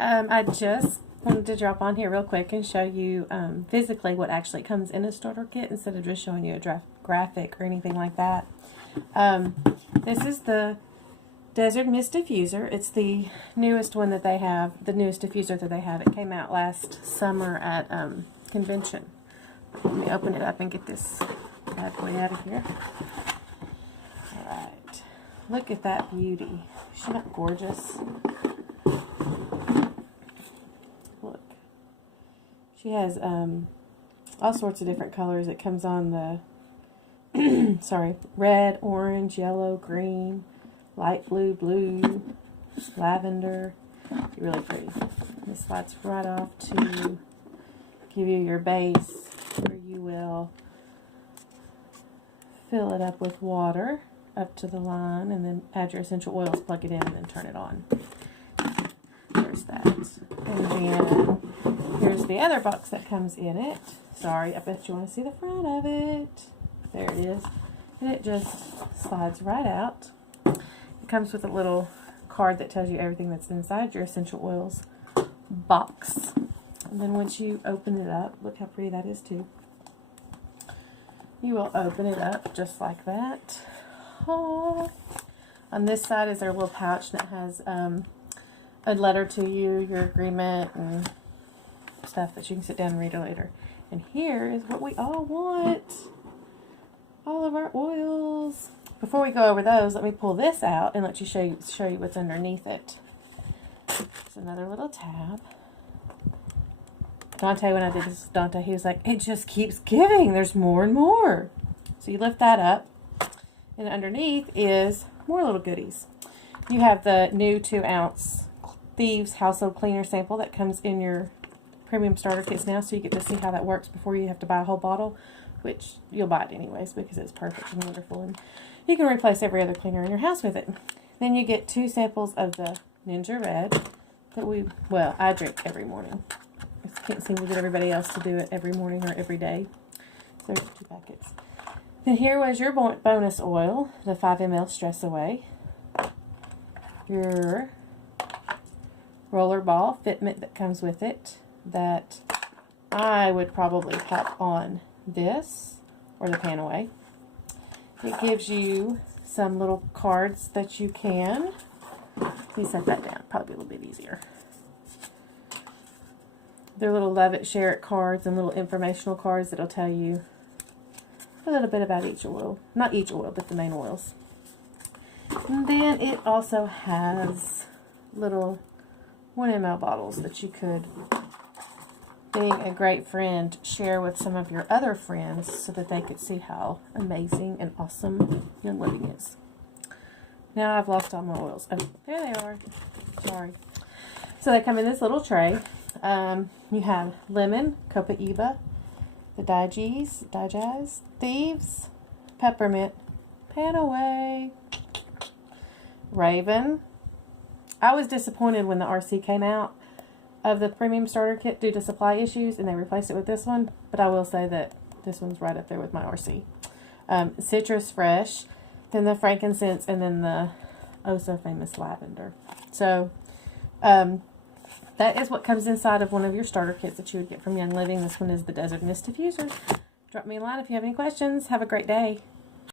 I just wanted to drop on here real quick and show you physically what actually comes in a starter kit instead of just showing you a graphic or anything like that. This is the Desert Mist Diffuser. It's the newest one that they have, the newest diffuser that they have. It came out last summer at convention. Let me open it up and get this bad boy out of here. Alright. Look at that beauty. Isn't that gorgeous? Look. She has all sorts of different colors. It comes on the sorry, red, orange, yellow, green, light blue, blue, lavender. Really pretty. This slides right off to give you your base, where you will fill it up with water up to the line, and then add your essential oils, plug it in, and then turn it on. There's that. And then here's the other box that comes in it. Sorry, I bet you want to see the front of it. There it is. And it just slides right out. It comes with a little card that tells you everything that's inside your essential oils box. And then once you open it up, look how pretty that is too. You will open it up just like that. Oh. On this side is their little pouch that has a letter to you, your agreement, and stuff that you can sit down and read later. And here is what we all want. All of our oils. Before we go over those, let me pull this out and let you show you what's underneath it. It's another little tab. Dante, when I did this with Dante, he was like, it just keeps giving. There's more and more. So you lift that up. And underneath is more little goodies. You have the new 2-ounce Thieves Household Cleaner sample that comes in your premium starter kits now. So you get to see how that works before you have to buy a whole bottle. Which you'll buy it anyways because it's perfect and wonderful. And you can replace every other cleaner in your house with it. Then you get 2 samples of the Ninja Red that I drink every morning. I can't seem to get everybody else to do it every morning or every day. So there's 2 packets. Then here was your bonus oil, the 5 ml Stress Away. Your roller ball fitment that comes with it that I would probably pop on this or the pan away. It gives you some little cards that you can. Let me set that down, probably a little bit easier. They're little love it, share it cards and little informational cards that'll tell you a little bit about each oil. Not each oil, but the main oils. And then it also has little 1 ml bottles that you could, being a great friend, share with some of your other friends so that they could see how amazing and awesome Young Living is. Now I've lost all my oils. Oh, there they are. Sorry. So they come in this little tray. You have lemon, Copaiba, the Digest, Thieves, Peppermint, Pan Away, Raven. I was disappointed when the RC came out of the premium starter kit due to supply issues, and they replaced it with this one. But I will say that this one's right up there with my RC. Citrus Fresh, then the frankincense, and then the oh so famous lavender. So that is what comes inside of one of your starter kits that you would get from Young Living. This one is the Desert Mist Diffuser. Drop me a line if you have any questions. Have a great day.